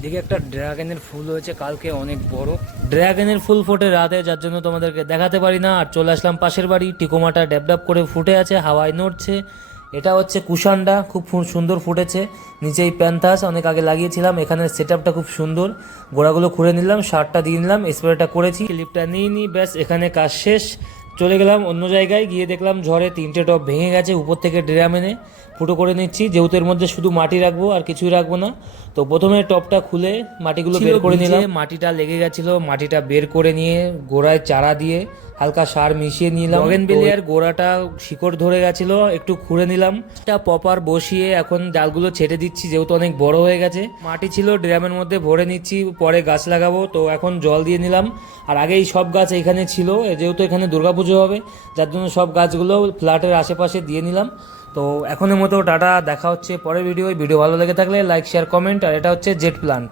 এদিকে একটা ড্রাগনের ফুল হয়েছে কালকে, অনেক বড় ড্রাগনের ফুল ফোটে রাতে, যার জন্য তোমাদেরকে দেখাতে পারি না। আর চলে আসলাম পাশের বাড়ি, টিকোমাটা ড্যাব করে ফুটে আছে, হাওয়ায় নড়ছে। এটা হচ্ছে কুশান্ডা, খুব সুন্দর ফুটেছে। নিচেই প্যান্থাস অনেক আগে লাগিয়েছিলাম। এখানে সেট আপটা খুব সুন্দর, গোড়াগুলো খুঁড়ে নিলাম, সারটা দিয়ে নিলাম, স্প্রেটা করেছি, ক্লিপটা নিয়ে নিই, ব্যাস এখানে কাজ শেষ। চলে গেলাম অন্য জায়গায়, গিয়ে দেখলাম ঝড়ে 3টে টব ভেঙে গেছে। উপর থেকে ড্রাম এনে ফুটো করে নিচ্ছি, যেহেতু এর মধ্যে শুধু মাটি রাখবো আর কিছুই রাখবো না। তো প্রথমে টবটা খুলে মাটিগুলো বের করে নিলাম, মাটিটা লেগে গেছিলো, মাটিটা বের করে নিয়ে গোড়ায় চারা দিয়ে হালকা সার মিশিয়ে নিলাম। বগেনভেলিয়ার গোড়াটা শিকড় ধরে গেছিলো, একটু খুঁড়ে নিলাম, একটা পপার বসিয়ে এখন ডালগুলো ছেটে দিচ্ছি, যেহেতু অনেক বড় হয়ে গেছে। মাটি ছিল ড্রামের মধ্যে ভরে নিচ্ছি, পরে গাছ লাগাবো, তো এখন জল দিয়ে নিলাম। আর আগেই সব গাছ এখানে ছিল, যেহেতু এখানে দুর্গাপুজো হবে, যার জন্য সব গাছগুলো ফ্ল্যাটের আশেপাশে দিয়ে নিলাম। তো এখনের মতো টাটা, দেখা হচ্ছে পরের ভিডিও ভালো লেগে থাকলে লাইক শেয়ার কমেন্ট। আর এটা হচ্ছে জেট প্লান্ট।